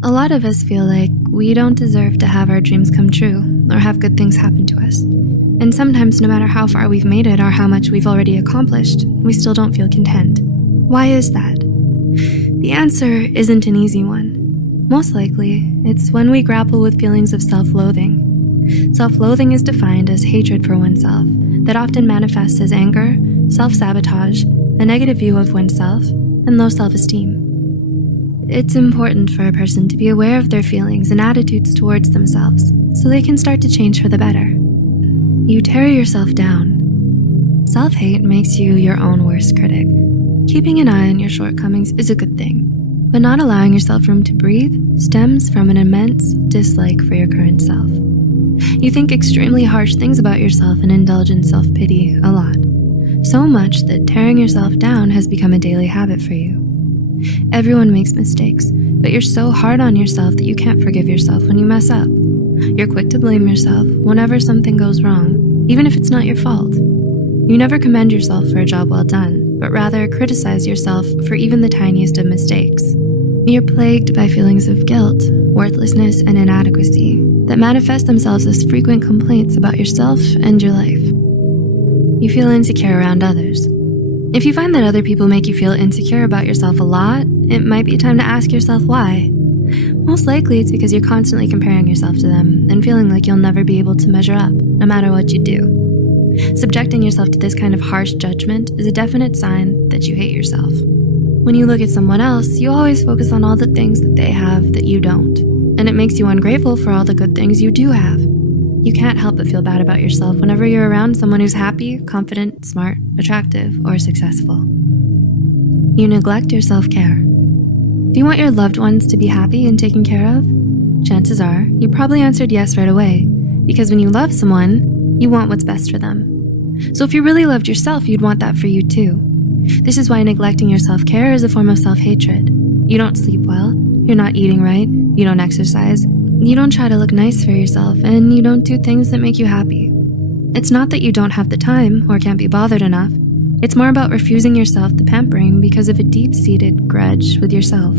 A lot of us feel like we don't deserve to have our dreams come true or have good things happen to us. And sometimes, no matter how far we've made it or how much we've already accomplished, we still don't feel content. Why is that? The answer isn't an easy one. Most likely, it's when we grapple with feelings of self-loathing. Self-loathing is defined as hatred for oneself that often manifests as anger, self-sabotage, a negative view of oneself, and low self-esteem. It's important for a person to be aware of their feelings and attitudes towards themselves so they can start to change for the better. You tear yourself down. Self-hate makes you your own worst critic. Keeping an eye on your shortcomings is a good thing, but not allowing yourself room to breathe stems from an immense dislike for your current self. You think extremely harsh things about yourself and indulge in self-pity a lot, so much that tearing yourself down has become a daily habit for you. Everyone makes mistakes, but you're so hard on yourself that you can't forgive yourself when you mess up. You're quick to blame yourself whenever something goes wrong, even if it's not your fault. You never commend yourself for a job well done, but rather criticize yourself for even the tiniest of mistakes. You're plagued by feelings of guilt, worthlessness, and inadequacy that manifest themselves as frequent complaints about yourself and your life. You feel insecure around others. If you find that other people make you feel insecure about yourself a lot, it might be time to ask yourself why. Most likely it's because you're constantly comparing yourself to them and feeling like you'll never be able to measure up, no matter what you do. Subjecting yourself to this kind of harsh judgment is a definite sign that you hate yourself. When you look at someone else, you always focus on all the things that they have that you don't, and it makes you ungrateful for all the good things you do have. You can't help but feel bad about yourself whenever you're around someone who's happy, confident, smart, attractive, or successful. You neglect your self-care. Do you want your loved ones to be happy and taken care of? Chances are, you probably answered yes right away, because when you love someone, you want what's best for them. So if you really loved yourself, you'd want that for you too. This is why neglecting your self-care is a form of self-hatred. You don't sleep well, you're not eating right, you don't exercise, you don't try to look nice for yourself, and you don't do things that make you happy. It's not that you don't have the time or can't be bothered enough. It's more about refusing yourself the pampering because of a deep-seated grudge with yourself.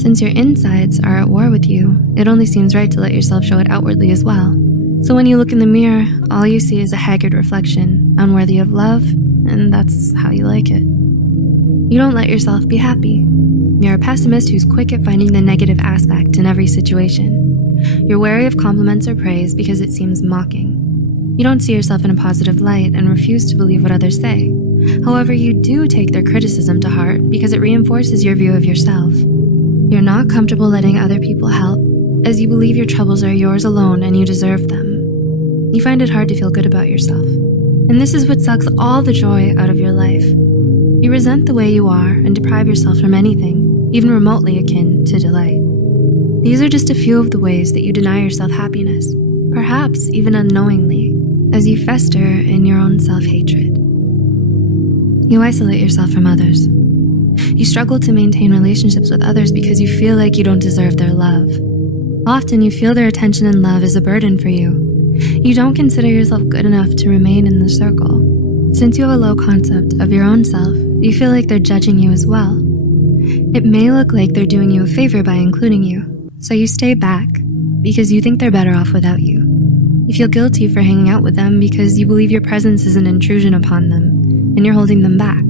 Since your insides are at war with you, it only seems right to let yourself show it outwardly as well. So when you look in the mirror, all you see is a haggard reflection, unworthy of love, and that's how you like it. You don't let yourself be happy. You're a pessimist who's quick at finding the negative aspect in every situation. You're wary of compliments or praise because it seems mocking. You don't see yourself in a positive light and refuse to believe what others say. However, you do take their criticism to heart because it reinforces your view of yourself. You're not comfortable letting other people help, as you believe your troubles are yours alone and you deserve them. You find it hard to feel good about yourself. And this is what sucks all the joy out of your life. You resent the way you are and deprive yourself from anything, even remotely akin to delight. These are just a few of the ways that you deny yourself happiness, perhaps even unknowingly, as you fester in your own self-hatred. You isolate yourself from others. You struggle to maintain relationships with others because you feel like you don't deserve their love. Often you feel their attention and love is a burden for you. You don't consider yourself good enough to remain in the circle. Since you have a low concept of your own self, you feel like they're judging you as well. It may look like they're doing you a favor by including you, so you stay back because you think they're better off without you. You feel guilty for hanging out with them because you believe your presence is an intrusion upon them and you're holding them back.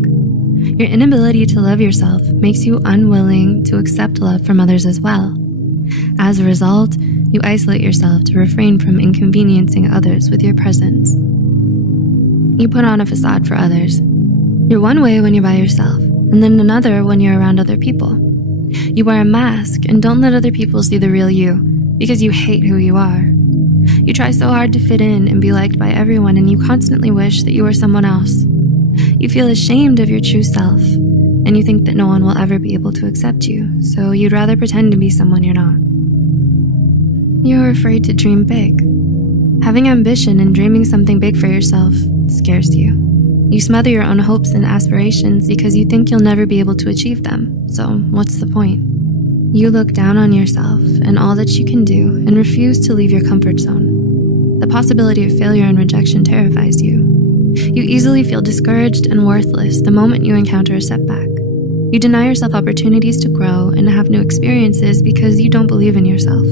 Your inability to love yourself makes you unwilling to accept love from others as well. As a result, you isolate yourself to refrain from inconveniencing others with your presence. You put on a facade for others. You're one way when you're by yourself, and then another when you're around other people. You wear a mask and don't let other people see the real you because you hate who you are. You try so hard to fit in and be liked by everyone, and you constantly wish that you were someone else. You feel ashamed of your true self, and you think that no one will ever be able to accept you, so you'd rather pretend to be someone you're not. You're afraid to dream big. Having ambition and dreaming something big for yourself scares you. You smother your own hopes and aspirations because you think you'll never be able to achieve them, so what's the point? You look down on yourself and all that you can do and refuse to leave your comfort zone. The possibility of failure and rejection terrifies you. You easily feel discouraged and worthless the moment you encounter a setback. You deny yourself opportunities to grow and have new experiences because you don't believe in yourself.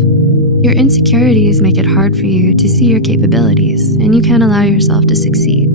Your insecurities make it hard for you to see your capabilities, and you can't allow yourself to succeed.